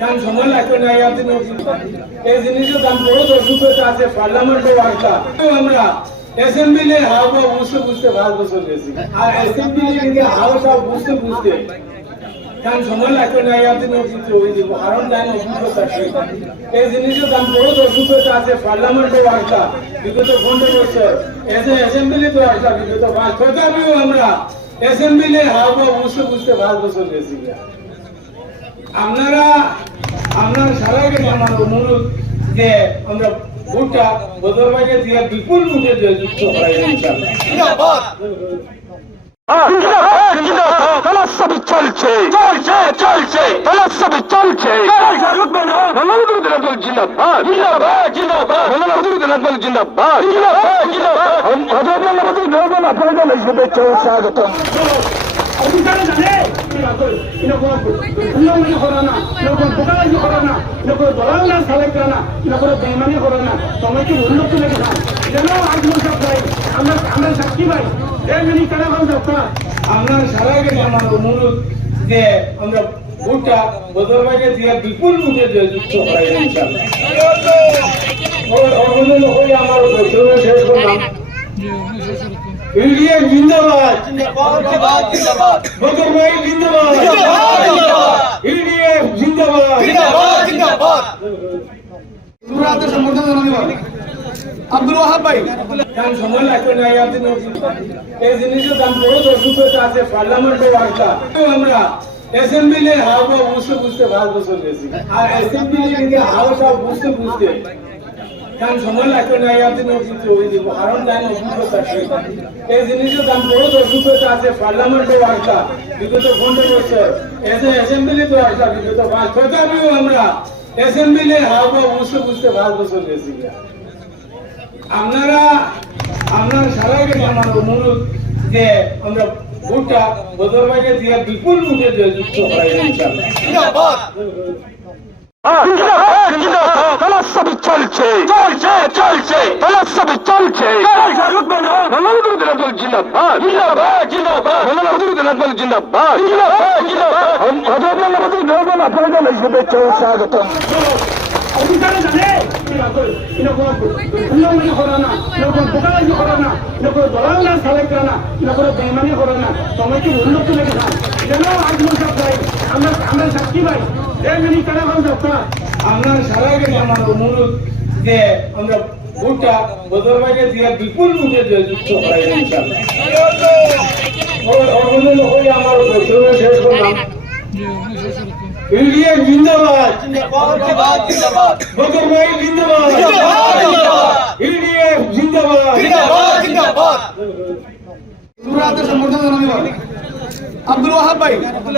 কারণ সময় লাগবে না এই জিনিসের দাম বড় অসুস্থতা আছে পার্লামেন্টে বার্তা আমরা অ্যাসেম্বলি হাওয়া বুঝতে বুঝতে 5 বছর গেছি আর অ্যাসেম্বলি হাওয়াটা বুঝতে বুঝতে কারণ সময় লাগবে না কারণ জানি অসুস্থতা এই জিনিসের দাম বড় অসুস্থতা আছে পার্লামেন্টে বার্তা বিগত 15 বছর অ্যাসেম্বলি তো আসা বিগত 5 তথাপিও আমরা অ্যাসেম্বলি হাওয়া বুঝতে বুঝতে 5 বছর গেছি আপনার সবাইকে আমার অনুরোধ যে আমরা ভোটটা বদরবাইকে দিয়ে বিপুল ভোটে জয়যুক্ত করাই ইনশাআল্লাহ। তলাসবি চলছে চলছে চলছে তলাসবি চলছে জিন্দাবাদ জিন্দাবাদ জিন্দাবাদ জিন্দাবাদ জিন্দাবাদ আপনাদের হিসেবে স্বাগতম। অধিকারে জানে দলাল সালে না বেমানি করে না সময়কে উন্নত লেগে না যেন আমরা সাক্ষী ভাই আপনার সবাইকে আমার অনুরোধ যে আমরা ভোটটা বদরবাইকে দিয়ে বিপুল ভোটে জয়যুক্ত করাই ইনশাআল্লাহ। আমার শেষ করলাম ইন্ডিয়া জিন্দাবাদ জিন্দাবাদ জিন্দাবাদ বদরবাই জিন্দাবাদ ইন্ডিয়া জিন্দাবাদ জিন্দাবাদ জিন্দাবাদ সুরাতে সম্বোধন জানাবেন আব্দুল ওয়াহাব ভাই কারণ সময় লাগবে না এই জিনিসের দাম বড় অসুস্থতা আছে পার্লামেন্টে বার্তা আমরা অ্যাসেম্বলি হাওয়া বুঝতে বুঝতে 5 বছর গেছি আর অ্যাসেম্বলি হাওয়াটা বুঝতে বুঝতে কারণ সময় লাগবে না কারণ জানি অসুস্থতা এই জিনিসের দাম বড় অসুস্থতা আছে পার্লামেন্টে বার্তা বিগত 15 বছর অ্যাসেম্বলি তো আসা বিগত 5 তথাপিও আমরা অ্যাসেম্বলি হাওয়া বুঝতে বুঝতে 5 বছর গেছি আপনার সবাইকে আমার অনুরোধ যে আমরা ভোটটা বদরবাইকে দিয়ে বিপুল ভোটে জয়যুক্ত করাই ইনশাআল্লাহ। তলাসবি চলছে চলছে চলছে তলাসবি চলছে জিন্দাবাদ জিন্দাবাদ জিন্দাবাদ জিন্দাবাদ জিন্দাবাদ আপনাদের হিসেবে স্বাগতম। অধিকারে জানে দলাল সালে না বেমানি করে না সময়কে উন্নত লেগে না যেন আমরা সাক্ষী ভাই আপনার সবাইকে আমার অনুরোধ যে আমরা ভোটটা বদরবাইকে দিয়ে বিপুল ভোটে জয়যুক্ত করাই ইনশাআল্লাহ। আমার শেষ করলাম ইন্ডিয়া জিন্দাবাদ জিন্দাবাদ জিন্দাবাদ বদরবাই জিন্দাবাদ ইন্ডিয়া জিন্দাবাদ জিন্দাবাদ জিন্দাবাদ সুরাতে সম্বোধন জানাবেন আব্দুল ওয়াহাব ভাই